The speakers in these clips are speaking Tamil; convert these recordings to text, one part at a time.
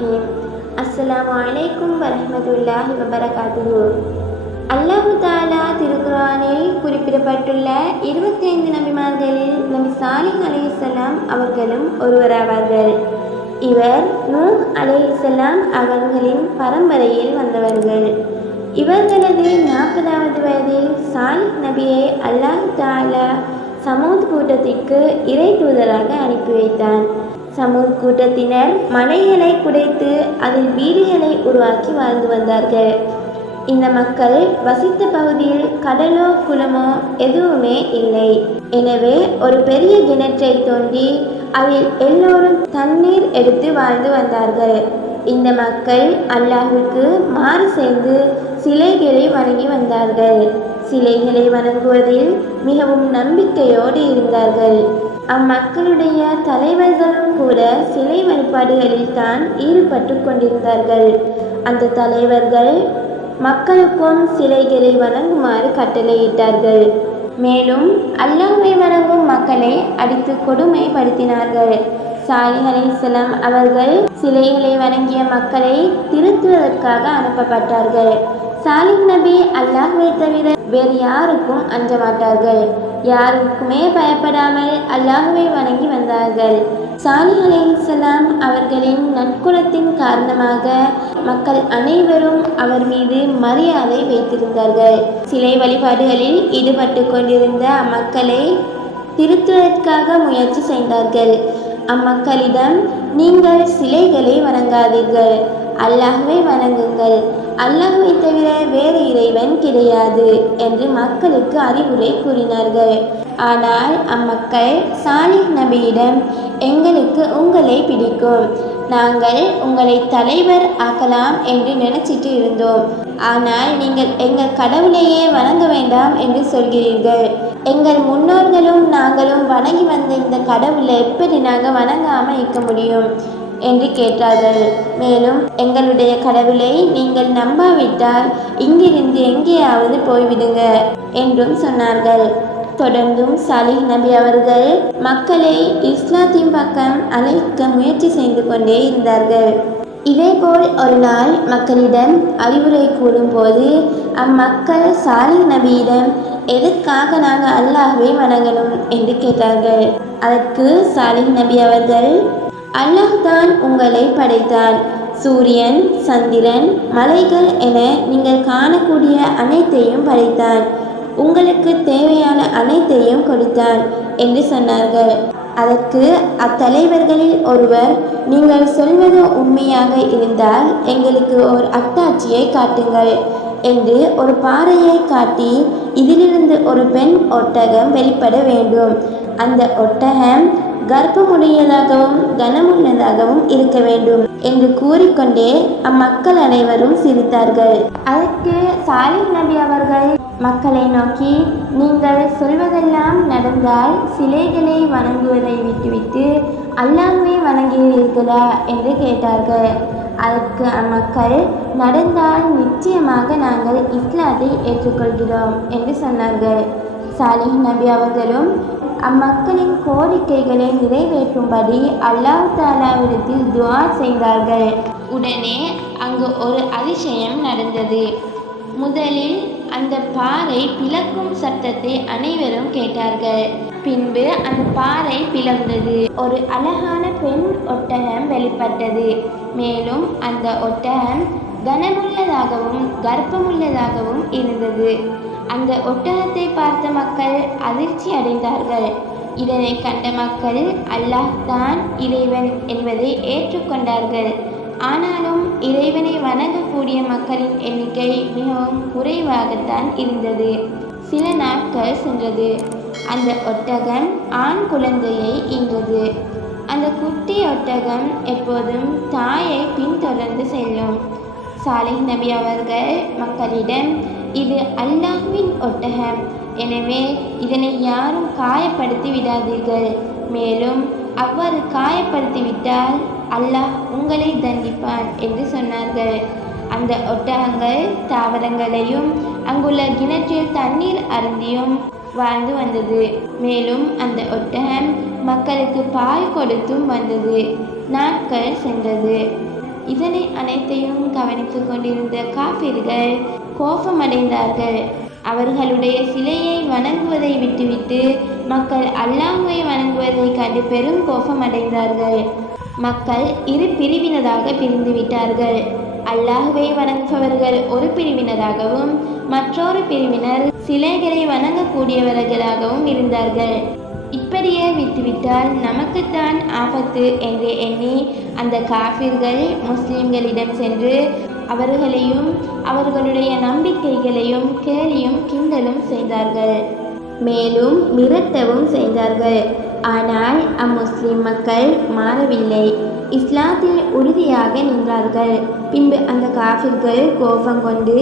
ரஹீம். அஸ்ஸலாமு அலைக்கும் வரஹ்மத்துல்லாஹி வபரகாத்துஹு. அல்லாஹு தஆலா திருக்குர்ஆனில் குறிப்பிடப்பட்டுள்ள 25 நபிமார்களில் நபி சாலிஹ் அலைஹிஸ்ஸலாம் அவர்களும் ஒருவராவார்கள். இவர் நூஹ் அலைஹிஸ்ஸலாம் அவர்களின் பரம்பரையில் வந்தவர்கள். இவர்களது 40வது வயதில் சாலிஹ் நபியை அல்லாஹு தஆலா சமூத் கூட்டத்திற்கு இறை தூதராக அனுப்பி வைத்தான். சமூத் கூட்டத்தினர் மலைகளை குடைத்து அதில் வீடுகளை உருவாக்கி வாழ்ந்து வந்தார்கள். இந்த மக்கள் வசித்த பகுதியில் கடலோ குளமோ எதுவுமே இல்லை. எனவே ஒரு பெரிய கிணற்றை தோண்டி அதில் எல்லோரும் தண்ணீர் எடுத்து வாழ்ந்து வந்தார்கள். இந்த மக்கள் அல்லாஹ்வுக்கு மாறு செய்து சிலைகளை வணங்கி வந்தார்கள். சிலைகளை வணங்குவதில் மிகவும் நம்பிக்கையோடு இருந்தார்கள். அம்மக்களுடைய தலைவர்களும் கூட சிலை வழிபாடுகளில் தான் ஈடுபட்டு கொண்டிருந்தார்கள். அந்த தலைவர்கள் மக்களுக்கும் சிலைகளை வணங்குமாறு கட்டளையிட்டார்கள். மேலும் அல்லாஹ்வை வணங்கும் மக்களை அடித்து கொடுமைப்படுத்தினார்கள். சாலிஹ் அலைஹிஸ்ஸலாம் அவர்கள் சிலைகளை வணங்கிய மக்களை திருத்துவதற்காக அனுப்பப்பட்டார்கள். சாலிஹ் நபி அல்லாஹ்வை தவிர வேறு யாருக்கும் அஞ்ச மாட்டார்கள். யாருக்குமே பயப்படாமல் அல்லாஹ்வை வணங்கி வந்தார்கள். சாலிஹ் அலைஹிஸ்ஸலாம் அவர்களின் நற்குணத்தின் காரணமாக மக்கள் அனைவரும் அவர் மீது மரியாதை வைத்திருந்தார்கள். சிலை வழிபாடுகளில் ஈடுபட்டு கொண்டிருந்த அம்மக்களை திருத்துவதற்காக முயற்சி செய்தார்கள். அம்மக்களிடம், நீங்கள் சிலைகளை வணங்காதீர்கள், அல்லாஹ்வை வணங்குங்கள், அல்லாஹ்வை தவிர வேறு இறைவன் கிடையாது என்று மக்களுக்கு அறிவுரை கூறினார்கள். ஆனால் அம்மக்கள் சாலிஹ் நபியிடம், எங்களுக்கு உங்களை பிடிக்கும், நாங்கள் உங்களை தலைவர் ஆக்கலாம் என்று நினைச்சிட்டு இருந்தோம். ஆனால் நீங்கள் எங்கள் கடவுளையே வணங்க வேண்டாம் என்று சொல்கிறீர்கள். எங்கள் முன்னோர்களும் நாங்களும் வணங்கி வந்த இந்த கடவுளை எப்படி நாங்கள் வணங்காமல் இருக்க முடியும் என்று கேட்டார்கள். மேலும், எங்களுடைய கடவுளை நீங்கள் நம்பாவிட்டால் இங்கிருந்து எங்கேயாவது போய்விடுங்க என்றும் சொன்னார்கள். தொடர்ந்தும் சாலிஹ் நபி அவர்கள் மக்களை இஸ்லாத்தின் பக்கம் அழைக்க முயற்சி செய்து கொண்டே இருந்தார்கள். இதேபோல் ஒரு நாள் மக்களிடம் அறிவுரை கூறும்போது அம்மக்கள் சாலிஹ் நபியிடம், எதற்காக நாங்கள் அல்லாஹ்வை வணங்கணும் என்று கேட்டார்கள். அதற்கு சாலிஹ் நபி அவர்கள், அல்லாஹ் தான் உங்களை படைத்தான். சூரியன், சந்திரன், மலைகள் என நீங்கள் காணக்கூடிய அனைத்தையும் படைத்தான். உங்களுக்கு தேவையான அனைத்தையும் கொடுத்தான் என்று சொன்னார்கள். அதற்கு அத்தலைவர்களில் ஒருவர், நீங்கள் சொல்வது உண்மையாக இருந்தால் எங்களுக்கு ஒரு அத்தாட்சியை காட்டுங்கள் என்று ஒரு பாறையை காட்டி, இதிலிருந்து ஒரு பெண் ஒட்டகம் வெளிப்பட வேண்டும். அந்த ஒட்டகம் கர்ப்பமுடையதாகவும் கனமுள்ளதாகவும் இருக்க வேண்டும் என்று கூறிக்கொண்டே அம்மக்கள் அனைவரும் சிரித்தார்கள். அதற்கு சாலிஹ் நபி அவர்கள் மக்களை நோக்கி, நீங்கள் சொல்வதெல்லாம் நடந்தால் சிலைகளை வணங்குவதை விட்டுவிட்டு அல்லாஹ்வை வணங்குகிறீர்களா என்று கேட்டார்கள். அதற்கு அம்மக்கள், நடந்தால் நிச்சயமாக நாங்கள் இஸ்லாத்தை ஏற்றுக்கொள்கிறோம் என்று சொன்னார்கள். சாலிஹ் நபி அவர்களும் அம்மக்களின் கோரிக்கைகளை நிறைவேற்றும்படி அல்லாஹ் தஆலாவிடத்தில் துஆ செய்தார்கள். உடனே அங்கு ஒரு அதிசயம் நடந்தது. முதலில் அந்த பாறை பிளக்கும் சத்தத்தை அனைவரும் கேட்டார்கள். பின்பு அந்த பாறை பிளந்தது. ஒரு அழகான பெண் ஒட்டகம் வெளிப்பட்டது. மேலும் அந்த ஒட்டகம் கனமுள்ளதாகவும் கர்ப்பமுள்ளதாகவும் இருந்தது. அந்த ஒட்டகத்தை பார்த்த மக்கள் அதிர்ச்சி அடைந்தார்கள். இதனை கண்ட மக்கள் அல்லாஹ் தான் இறைவன் என்பதை ஏற்றுக்கொண்டார்கள். ஆனாலும் இறைவனை வணங்கக்கூடிய மக்களின் எண்ணிக்கை மிகவும் குறைவாகத்தான் இருந்தது. சில நாட்கள் சென்றது. அந்த ஒட்டகம் ஆண் குழந்தையை ஈன்றது. அந்த குட்டி ஒட்டகம் எப்போதும் தாயை பின்தொடர்ந்து செல்லும். சாலிஹ் நபி அவர்கள் மக்களிடம், இது அல்லாஹ்வின் ஒட்டகம், எனவே இதனை யாரும் காயப்படுத்தி விடாதீர்கள். மேலும் அவ்வாறு காயப்படுத்திவிட்டால் அல்லாஹ் உங்களை தண்டிப்பான் என்று சொன்னார்கள். அந்த ஒட்டகங்கள் தாவரங்களையும் அங்குள்ள கிணற்றில் தண்ணீர் அருந்தியும் வாழ்ந்து வந்தது. மேலும் அந்த ஒட்டகம் மக்களுக்கு பால் கொடுத்தும் வந்தது. நாட்கள் சென்றது. இதனை அனைத்தையும் கவனித்து கொண்டிருந்த காபிர்கள் கோபமடைந்தார்கள். அவர்களுடைய சிலையை வணங்குவதை விட்டுவிட்டு மக்கள் அல்லாஹ்வை வணங்குவதை கண்டு பெரும் கோபமடைந்தார்கள். மக்கள் இரு பிரிவினராக பிரிந்து விட்டார்கள். அல்லாஹ்வை வணங்குபவர்கள் ஒரு பிரிவினராகவும் மற்றொரு பிரிவினர் சிலைகளை வணங்கக்கூடியவர்களாகவும் இருந்தார்கள். இப்படியே விட்டுவிட்டால் நமக்குத்தான் ஆபத்து என்று எண்ணி அந்த காஃபிர்கள் முஸ்லிம்களிடம் சென்று அவர்களையும் அவர்களுடைய நம்பிக்கைகளையும் கேலியும் கிண்டலும் செய்தார்கள். மேலும் மிரட்டவும் செய்தார்கள். ஆனால் அம்முஸ்லிம் மக்கள் மாறவில்லை. இஸ்லாத்தில் உறுதியாக நின்றார்கள். பின்பு அந்த காஃபிர்கள் கோபம் கொண்டு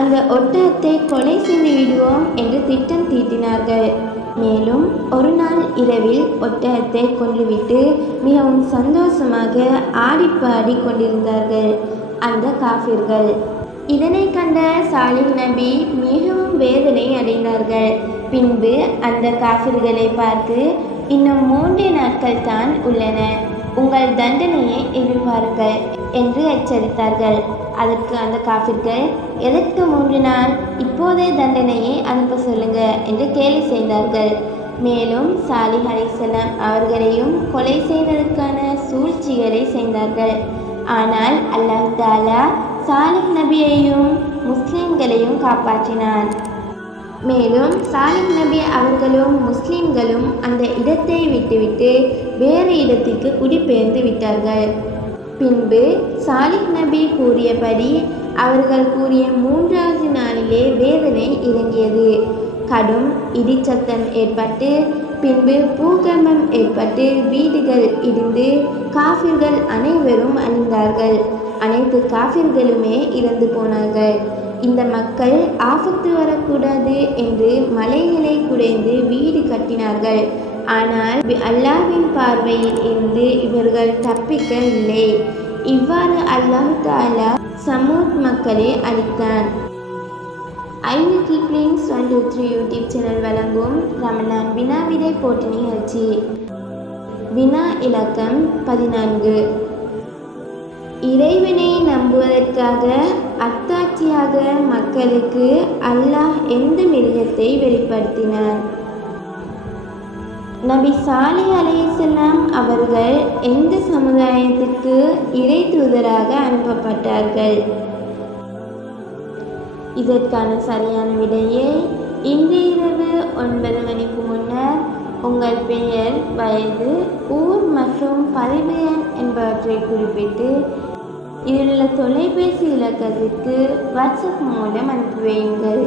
அந்த ஒட்டகத்தை கொலை செய்து விடுவோம் என்று திட்டம் தீட்டினார்கள். மேலும் ஒரு நாள் இரவில் ஒட்டகத்தை கொன்றுவிட்டு மிகவும் சந்தோஷமாக ஆடிப்பாடி கொண்டிருந்தார்கள் அந்த காஃபிர்கள். இதனை கண்ட சாலிஹ் நபி மிகவும் வேதனை அடைந்தார்கள். பின்பு அந்த காஃபிர்களை பார்த்து, இன்னும் 3 நாட்கள் தான் உள்ளன, உங்கள் தண்டனையை எதிர்பாருங்கள் என்று எச்சரித்தார்கள். அதற்கு அந்த காஃபிர்கள், எதற்கு 3 நாள், இப்போதே தண்டனையை அனுப்ப சொல்லுங்க என்று கேலி செய்தார்கள். மேலும் சாலிஹ் அலைஹிஸ்ஸலாம் அவர்களையும் கொலை செய்வதற்கான சூழ்ச்சிகளை செய்தார்கள். ஆனால் அல்லாஹ் தஆலா சாலிஹ் நபியையும் முஸ்லிம்களையும் காப்பாற்றினான். மேலும் சாலிஹ் நபி அவர்களும் முஸ்லிம்களும் அந்த இடத்தை விட்டுவிட்டு வேறு இடத்திற்கு குடிபெயர்ந்து விட்டார்கள். பின்பு சாலிஹ் நபி கூறியபடி அவர்கள் கூறிய 3வது நாளிலே வேதனை இறங்கியது. கடும் இடிச்சத்தம் ஏற்பட்டு பின்பு பூகம்பம் ஏற்பட்டு வீடுகள் இடிந்து காஃபிர்கள் அனைவரும் அழிந்தார்கள். அனைத்து காஃபிர்களுமே இறந்து போனார்கள். இந்த மக்கள் ஆபத்து வரக்கூடாது என்று மலைகளை குடைந்து வீடு கட்டினார்கள். ஆனால் அல்லாஹ்வின் பார்வையில் இருந்து இவர்கள் தப்பிக்கவில்லை. இவ்வாறு அல்லாஹ் தஆலா சமூத் மக்களை அழித்தான். ஐநூற்றிப்ளிங்ஸ் 123 யூடியூப் சேனல் வழங்கும் ரமலான் வினா விடை போட்டி நிகழ்ச்சி. வினா இலக்கம் 14. இறைவனை நம்புவதற்காக அத்தாட்சியாக மக்களுக்கு அல்லாஹ் எந்த மிருகத்தை வெளிப்படுத்தினார்? நபி சாலிஹ் அலைஹிஸ்ஸலாம் அவர்கள் எந்த சமுதாயத்திற்கு இறை தூதராக அனுப்பப்பட்டார்கள்? இதற்கான சரியான விடையை இன்று இரவு 9 மணிக்கு முன்னர் உங்கள் பெயர், வயது, ஊர் மற்றும் பதிவு எண் என்பவற்றை குறிப்பிட்டு இதிலுள்ள தொலைபேசி இலக்கத்திற்கு வாட்ஸ்அப் மூலம் அனுப்பி வையுங்கள்.